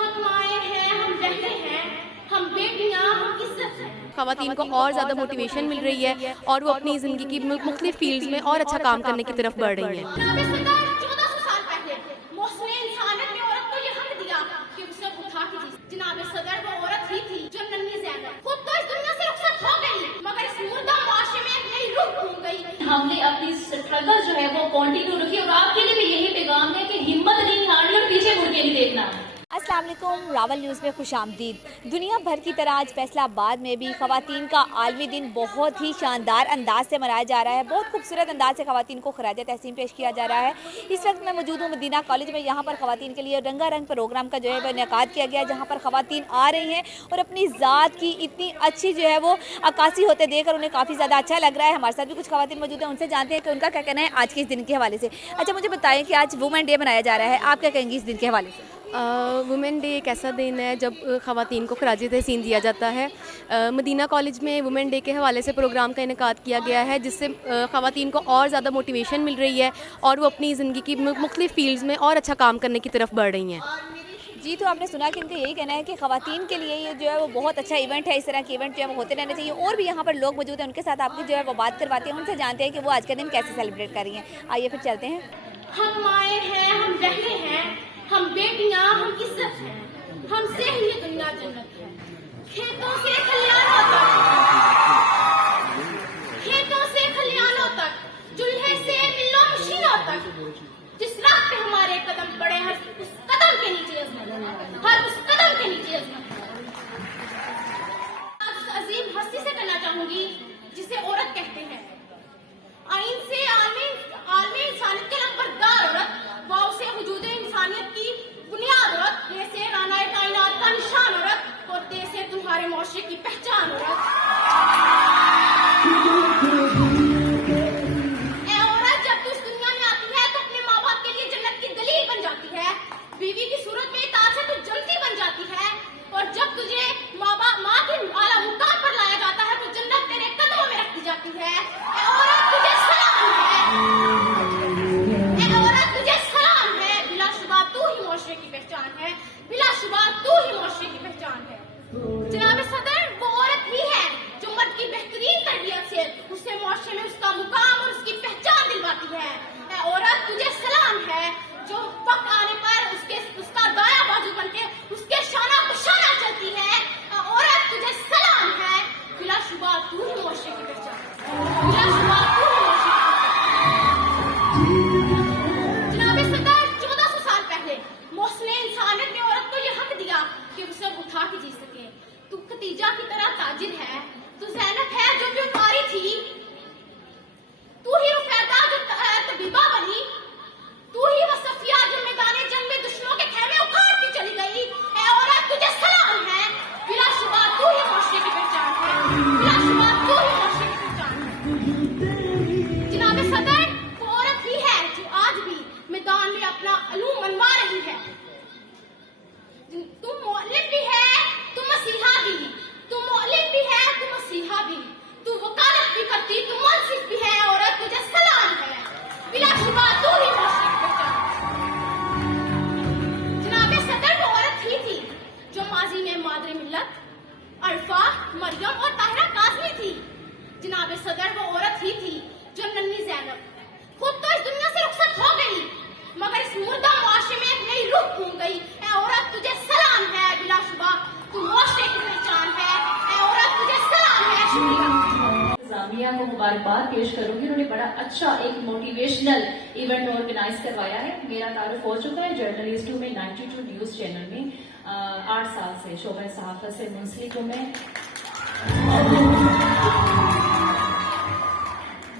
हम माएँ हैं, हम बहनें हैं, हम बेटियाँ, हम इज्जत हैं। ख़वातीन को और ज़्यादा मोटिवेशन मिल रही है और वो अपनी ज़िंदगी की मुख्तलिफ फील्ड्स में और अच्छा काम करने की तरफ बढ़ रही हैं। जनाब सरदार 1400 साल पहले मौसम इंसानियत ने औरत को ये हक दिया कि उसे उठा के जी। जनाब सदर वो औरत ही थी जो नन्ही ज़ैनब खुद तो इस दुनिया से रुखसत हो गई, मगर इस मुर्दा मुआशरे में एक नई रूह घूम गई। हमने अपनी स्ट्रगल जो है वो कंटिन्यू रखी और आपके लिए भी यही पैगाम है कि हिम्मत नहीं हारनी और पीछे मुड़ के नहीं देखना। अस्सलाम वालेकुम, रावल न्यूज़ में खुशामदीद। दुनिया भर की तरह आज फैसलाबाद में भी ख़वातीन का आलमी दिन बहुत ही शानदार अंदाज से मनाया जा रहा है। बहुत खूबसूरत अंदाज से ख़वातीन को खराज तहसीन पेश किया जा रहा है। इस वक्त मैं मौजूद हूँ मदीना कॉलेज में। यहाँ पर ख़वातीन के लिए रंगारंग प्रोग्राम का जो है वह इनेकाद किया गया है, जहाँ पर ख़वातीन आ रही हैं और अपनी ज़ात की इतनी अच्छी जो है वो अक्कासी होते देखकर उन्हें काफ़ी ज़्यादा अच्छा लग रहा है। हमारे साथ भी कुछ ख़वातीन मौजूद हैं, उनसे जानते हैं कि उनका क्या कहना है आज के इस दिन के हवाले से। अच्छा, मुझे बताएं कि आज वुमेन डे मनाया जा रहा है, आप क्या कहेंगी इस दिन के हवाले से? वुमेन डे एक ऐसा दिन है जब ख़वातीन को खराज तहसीन दिया जाता है। मदीना कॉलेज में वुमेन डे के हवाले से प्रोग्राम का इनेकाद किया गया है, जिससे ख़वातीन को और ज़्यादा मोटिवेशन मिल रही है और वो अपनी ज़िंदगी की मुख्तलिफ फील्ड्स में और अच्छा काम करने की तरफ बढ़ रही हैं। जी, तो आपने सुना कि इनका यही कहना है कि ख़वातीन के लिए ये जो है वो बहुत अच्छा इवेंट है। इस तरह के इवेंट जो है वो होते रहने चाहिए। और भी यहाँ पर लोग मौजूद हैं, उनके साथ आपकी जो है वो बात करवाते हैं, उनसे जानते हैं कि वो आज का दिन कैसे सेलिब्रेट कर रही हैं। आइए फिर चलते हैं। हम माएँ हैं, हम बहनें हैं, हम बेटियाँ, हम इज्जत हैं, हमसे ही ये दुनिया जन्नत है। खेतों से खलियानों तक, खेतों से खलियानों तक, चूल्हे से मिलों मशीनों तक, जिस राह पे हमारे कदम पड़े हर उस कदम के नीचे अज़मत, हर उस कदम के नीचे अज़मत। आज उस अजीम हस्ती से करना चाहूंगी जिसे औरत कहते हैं। आइन से आलमी इंसानियत के लंबरदार औरत, वाव से वजूद इंसानियत की बुनियाद औरत, ये से रानाए कायनात का निशान औरत और ते से तुम्हारे मुआशरे की पहचान औरत। ए औरत, जब तू इस दुनिया में आती है तो अपने माँ बाप के लिए जन्नत की दलील बन जाती है। बीवी की सूरत में इताअत से तू जन्नती बन जाती है और जब तुझे माँ के आला मुकाम पर लाया जाता है तो जन्नत तेरे कदमों में रखी जाती है। ए औरत, तुझे सलाम है। ए औरत, तुझे सलाम है। बिलाशुबा तू ही मुआशरे की पहचान है, बिलाशुबा तू ही मुआशरे की पहचान है। जनाब सदर, वो औरत ही है जो मर्द की बेहतरीन तरबियत से उससे मुआशरे में उसका मुकाम और उसकी पहचान दिलवाती है। ए औरत, तुझे सलाम है जो वक्त आने पर उसका दाया बाजू बनके उसके शाना बशाना चलती है। औरत, तुझे सलाम है। बिलाशुबा तू ही मुआशरे की पहचान है, बिलाशुबा तू ही मुआशरे की पहचान है। जनाब सदर, 1400 साल पहले मौसम इंसानियत ने औरत को ये हक दिया कि उसे उठा के जी सके। तू खदीजा की तरह ताजिर है, तू ज़ैनब है जो बीमारी थी, तू ही रुफैदा जो तबीबा बनी, तू ही वो सफिया जो मैदाने जंग में दुश्मनों के खेमे उखाड़ती चली गई। ए औरत, तुझे सलाम है। बिलाशुबा तू ही मुआशरे की पहचान है, बिलाशुबा तू ही मुआशरे की पहचान है। जनाब सदर, वो औरत ही है जो आज भी मैदान में अपना अलूम मनवा रही है। तुम मौलिम भी है, तुम मसीहा भी, तुम मौलिम भी है, तुम मसीहा भी, तू वकालत भी करती, तुम मुंसिफ भी है। औरत, तुझे सलाम है। बिलाशुबा तू ही मुआशरे की पहचान है। जनाब सदर, वो औरत ही थी जो माजी में मादरे मिल्लत अरफा, मरियम और ताहिरा काज़मी थी। जनाब सदर, वो औरत ही थी जो नन्ही ज़ैनब खुद तो इस दुनिया से रुखसत हो गई, मगर इस मुर्दा मुआशरे में एक नई रूह घूम गई। ए औरत, तुझे सलाम है। बिलाशुबा तू मुआशरे की पहचान है। ए औरत, तुझे सलाम है। शुक्रिया। जामिया को मुबारकबाद पेश करूंगी, उन्होंने बड़ा अच्छा एक मोटिवेशनल इवेंट ऑर्गेनाइज करवाया है। मेरा तारुफ हो चुका है जर्नलिस्ट हूँ मैं 92 न्यूज चैनल में 8 साल से शोबा सहाफत से मुंसलिक हूँ मैं।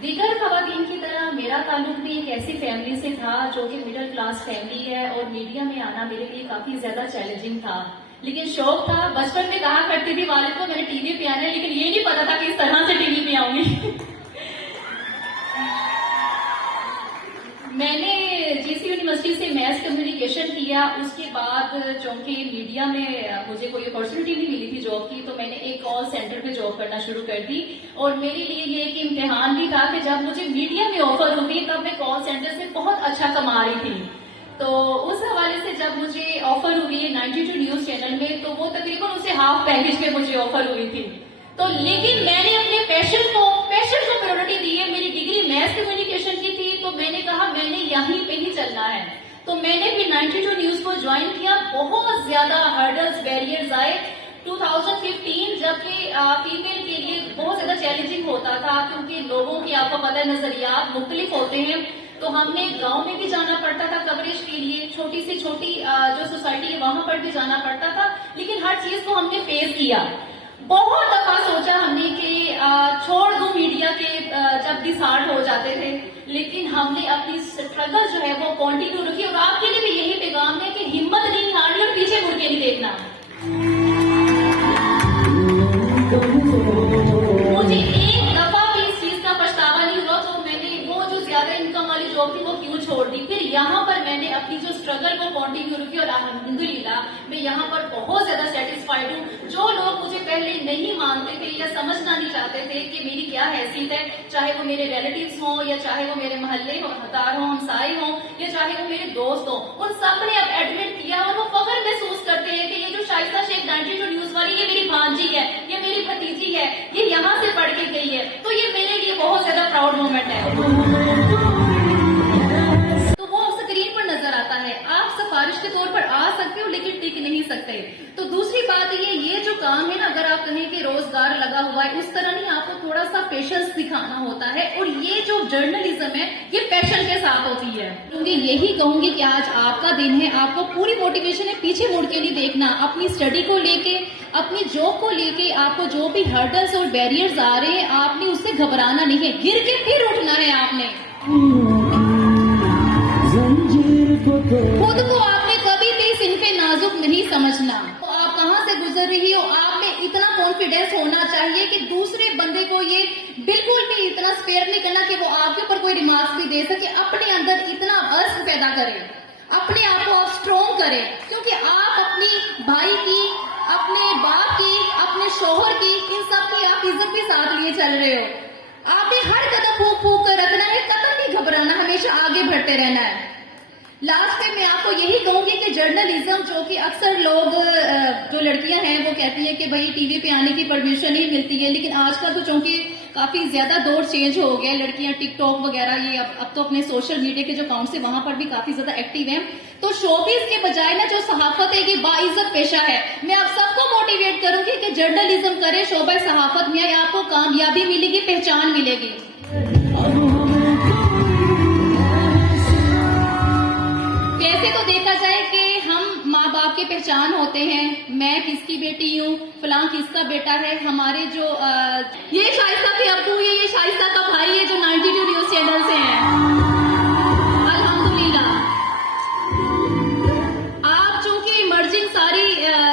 दीगर खवातीन की तरह मेरा ताल्लुक भी एक ऐसी फैमिली से था जो कि मिडिल क्लास फैमिली है और मीडिया में आना मेरे लिए काफी ज्यादा चैलेंजिंग था, लेकिन शौक था। बचपन में कहा करती थी वालिद को मैंने टीवी पे आना है, लेकिन ये नहीं पता था कि इस तरह से टीवी पे आऊंगी। मैंने जीसी यूनिवर्सिटी से मैथ कम्युनिकेशन किया। उसके बाद चूंकि मीडिया में मुझे कोई अपॉर्चुनिटी नहीं मिली थी जॉब की, तो मैंने एक कॉल सेंटर पे जॉब करना शुरू कर दी। और मेरे लिए ये एक इम्तिहान भी था कि जब मुझे मीडिया में ऑफर हुई तब मैं कॉल सेंटर से बहुत अच्छा कमा रही थी। तो उस हवाले से जब मुझे ऑफर हुई है 92 न्यूज चैनल में, तो वो तकरीबन उसे हाफ पैकेज में मुझे ऑफर हुई थी। तो लेकिन मैंने अपने पैशन को प्रायोरिटी दी है। मेरी डिग्री मैथ कम्युनिकेशन की थी, तो मैंने कहा मैंने यहीं पे ही चलना है। तो मैंने भी 92 न्यूज को ज्वाइन किया। बहुत ज्यादा हर्डल्स, बैरियर्स आए 2015, जबकि फीमेल के लिए बहुत ज्यादा चैलेंजिंग होता था, क्योंकि लोगों के, आपको पता है, नजरियात मुख्तलिफ होते हैं। तो हमने गांव में भी जाना पड़ता था कवरेज के लिए, छोटी से छोटी जो सोसाइटी है वहां पर भी जाना पड़ता था, लेकिन हर चीज को हमने फेस किया। बहुत दफा सोचा हमने कि छोड़ दूं मीडिया के जब डिसहार्ट हो जाते थे, लेकिन हमने अपनी स्ट्रगल जो है वो कंटिन्यू रखी। और आपके लिए भी यही पैगाम है कि हिम्मत नहीं हारनी और पीछे मुड़ के नहीं देखना। मुझे एक दफा भी इस चीज का पछतावा नहीं हुआ, तो मैंने वो जो ज्यादा इनकम वाली जॉब थी वो क्यों छोड़ दी। फिर यहाँ पर मैंने अपनी जो स्ट्रगल वो कंटिन्यू रखी, और अल्हम्दुलिल्लाह मैं यहाँ पर बहुत ज्यादा सेटिस्फाइड हूँ। जो लोग मुझे पहले नहीं मानते थे या समझना नहीं चाहते थे कि मेरी क्या हैसियत है, चाहे वो मेरे रिलेटिव्स हों या चाहे वो मेरे मोहल्ले हतार हों, हमसाए हों, या चाहे वो मेरे दोस्त हों, उन सब ने अब एडमिट किया और वो फख्र महसूस करते हैं कि ये जो शाइस्ता शेख 92 न्यूज वाली, ये मेरी भांजी है, ये मेरी भतीजी है, ये यहाँ से पढ़ के गई है। तो ये मेरे लिए बहुत ज्यादा प्राउड मोमेंट है। तो वो स्क्रीन पर नजर आता है, आप सिफारिश के तौर पर आ सकते हो लेकिन टिक नहीं सकते। तो दूसरी बात ये जो काम है ना, अगर आप कहें कि रोजगार लगा हुआ है, उस तरह नहीं, आपको थोड़ा सा पेशेंस दिखाना होता है। और ये जो जर्नलिज्म है ये पैशन के साथ होती है। क्योंकि यही कहूंगी कि आज आपका दिन है, आपको पूरी मोटिवेशन है, पीछे मुड़ के नहीं देखना। अपनी स्टडी को लेके, अपनी जॉब को लेके, आपको जो भी हर्डल्स और बैरियर्स आ रहे हैं, आपने उससे घबराना नहीं है, गिर के फिर उठना है। आपने खुद को आपने कभी भी सिनफे नाजुक नहीं समझना। तो आप कहाँ से गुजर रही हो, आप में इतना कॉन्फिडेंस होना चाहिए कि दूसरे बंदे को ये बिल्कुल भी इतना स्पेयर नहीं करना कि वो आपके ऊपर कोई रिमार्क्स भी दे सके। अपने अंदर इतना अर्थ पैदा करें, अपने आप को आप स्ट्रॉन्ग करें, क्योंकि आप अपनी भाई की, अपने बाप की, अपने शोहर की, इन सब की आप इज्जत भी साथ लिए चल रहे हो। आपने हर कदम फूक फूक कर रखना है, कदम नहीं घबराना, हमेशा आगे बढ़ते रहना है। लास्ट में मैं आपको यही कहूंगी कि जर्नलिज्म, जो कि अक्सर लोग, जो लड़कियां हैं वो कहती है कि भाई टीवी पे आने की परमिशन नहीं मिलती है, लेकिन आजकल तो चूंकि काफी ज्यादा दौर चेंज हो गया, लड़कियां टिकटॉक वगैरह ये अब तो अपने सोशल मीडिया के जो अकाउंट्स है वहां पर भी काफी ज्यादा एक्टिव हैं। तो शोबिज़ के बजाय ना जो सहाफत है ये बाइज्जत पेशा है। मैं आप सबको मोटिवेट करूंगी कि जर्नलिज्म करें, शोबा सहाफत में आपको कामयाबी मिलेगी, पहचान मिलेगी। वैसे तो देखा जाए कि हम माँ बाप की पहचान होते हैं, मैं किसकी बेटी हूँ, फलां किसका बेटा है। हमारे जो ये शाइस्ता के अब्बू है, ये शाइस्ता का भाई है जो 92 न्यूज चैनल से हैं। अल्हम्दुलिल्लाह। आप चूंकि इमर्जिंग सारी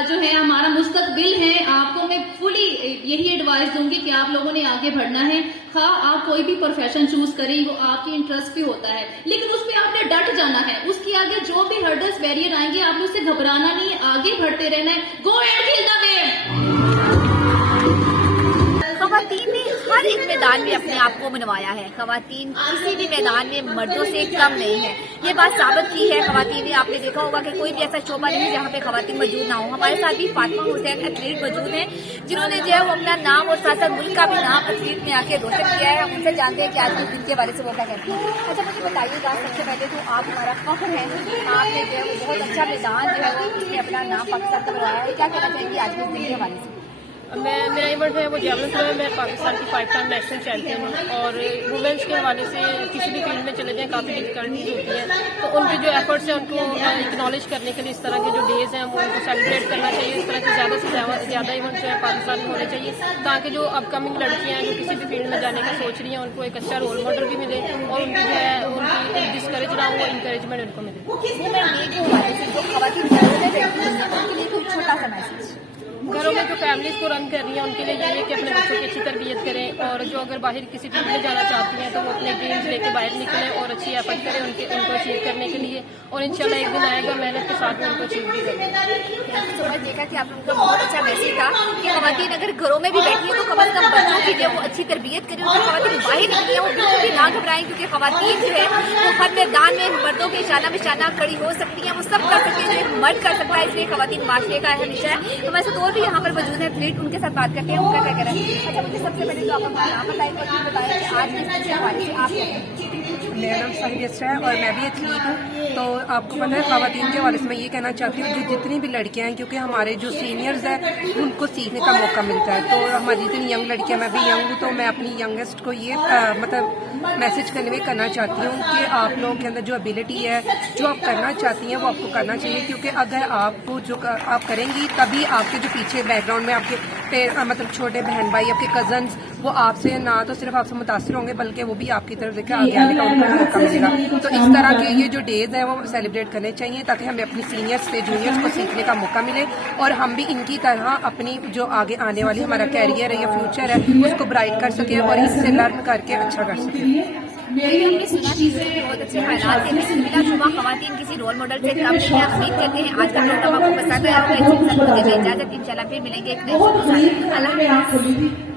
जो है हमारा मुस्तकबिल है, आपको मैं फुली यही एडवाइस दूंगी कि आप लोगों ने आगे बढ़ना है। हाँ, आप कोई भी प्रोफेशन चूज करें, वो आपके इंटरेस्ट पे होता है, लेकिन उसमें आपने डट जाना है। उसके आगे जो भी हर्डल्स, बैरियर आएंगे, आपने उससे घबराना नहीं है, आगे बढ़ते रहना है। Go and kill the wave. खवातीन ने हर एक मैदान में अपने आप को मनवाया है। खवातीन किसी भी मैदान में मर्दों से कम नहीं है, ये बात साबित की है खवातीन ने। आपने देखा होगा कि कोई भी ऐसा शोबा नहीं है जहाँ पे खवातीन मौजूद ना हो। हमारे साथ भी फातिमा हुसैन एथलीट मौजूद हैं, जिन्होंने जो है वो अपना नाम और साथ साथ मुल्क का भी नाम एथलीट में आके रोशन किया है। हम उनसे जानते हैं कि आज के दिन के बारे से वो क्या कहती है। अच्छा, मुझे बताइएगा, सबसे पहले तो आप हमारा फख्र है, आपने जो है वो बहुत अच्छा मैदान जो है वो उसने अपना नाम पाकिस्तान का बनवाया है। क्या कहना चाहेंगे आज के दिन के हवाले से? मेरा इवेंट है वो जेवलिन थ्रो है। मैं पाकिस्तान की 5 टाइम नेशनल चैंपियन हूँ, और वुमेंस के हवाले से किसी भी फील्ड में चले जाएं काफ़ी डिफिकल्टीज होती है, तो उनके जो एफर्ट्स हैं उनको एक्नॉलेज करने के लिए इस तरह के जो डेज हैं वो उनको सेलिब्रेट करना चाहिए। इस तरह के ज़्यादा से ज़्यादा इवेंट जो है पाकिस्तान में होने चाहिए, ताकि जो अपकमिंग लड़कियाँ हैं जो किसी भी फील्ड में जाने का सोच रही हैं उनको एक अच्छा रोल मॉडल भी मिले, और उनकी जो है उनकी डिस्करेज ना हो, इंकरेजमेंट उनको मिले। छोटा सा मैसेज घरों में जो फैमिलीज को रन कर रही हैं उनके लिए ये है कि अपने बच्चों की अच्छी तरबियत करें, और जो अगर बाहर किसी फील्ड में जाना चाहती हैं तो वो अपने ड्रीम्स लेके बाहर निकलें और अच्छी एफर्ट करें उनको अचीव करने के लिए, और इंशाल्लाह एक दिन आएगा मेहनत के साथ में उनको अचीव भी करें। Thank you so much. देखा कि आप लोगों का बहुत अच्छा मैसेज था कि खवातीन अगर घरों में भी बैठी है तो कम से कम बच्चों की जो वो अच्छी तरबियत करें, उनकी खवातीन बाहर निकली है वो बिल्कुल भी ना घबराएं, क्योंकि खवातीन जो है वो हर मैदान में मर्दों के शाना बिशाना खड़ी हो सकती है, वो सब कर सकती है जो मर्द कर सकता है, इसलिए खवातीन माशरे का अहम हिस्सा है। हमारे साथ और भी यहाँ पर मौजूद है एथलीट, उनके साथ बात करते हैं उनका क्या कहना है। अच्छा, मुझे सबसे पहले जो आप यहाँ पर लाइव पर बताया कि आज के हवाले से आप क्या कहें। मेरा नाम साहिब यसरा है और मैं भी एथलीट हूँ। तो आपको पता है खवातीन के हवाले से मैं ये कहना चाहती हूँ, जो जितनी भी लड़कियाँ हैं, क्योंकि हमारे जो सीनियर्स हैं उनको सीखने का मौका मिलता है, तो हमारी जितनी यंग लड़कियाँ, मैं भी यंग हूँ, तो मैं अपनी यंगेस्ट को ये मतलब मैसेज कन्वे करना चाहती हूँ कि आप लोगों के अंदर जो एबिलिटी है, जो आप करना चाहती हैं वो आपको करना चाहिए, क्योंकि अगर आपको जो आप करेंगी तभी आपके जो पीछे बैकग्राउंड में आपके मतलब छोटे बहन भाई, आपके कजन्स, वो आपसे ना तो सिर्फ आपसे मुतासिर होंगे बल्कि वो भी आपकी तरफ देखे आगे आने का उनको मौका मिलेगा। तो इस तरह के ये जो डेज हैं वो सेलिब्रेट करने चाहिए ताकि हमें अपनी सीनियर्स से जूनियर्स को सीखने का मौका मिले और हम भी इनकी तरह अपनी जो आगे आने वाली हमारा कैरियर है या फ्यूचर है उसको ब्राइट कर सके और इससे लर्न करके अच्छा कर सके। हमने सुना कि बहुत अच्छे हालात थे, लेकिन बिलाशुबा खवातीन किसी रोल मॉडल से कम नहीं है। उम्मीद करते हैं आज का प्रोग्राम आपको पसंद आया होगा। इसी के साथ मुझे इजाजत, इंशाल्लाह फिर मिलेंगे एक नए शो के साथ। अल्लाह हाफ़िज़।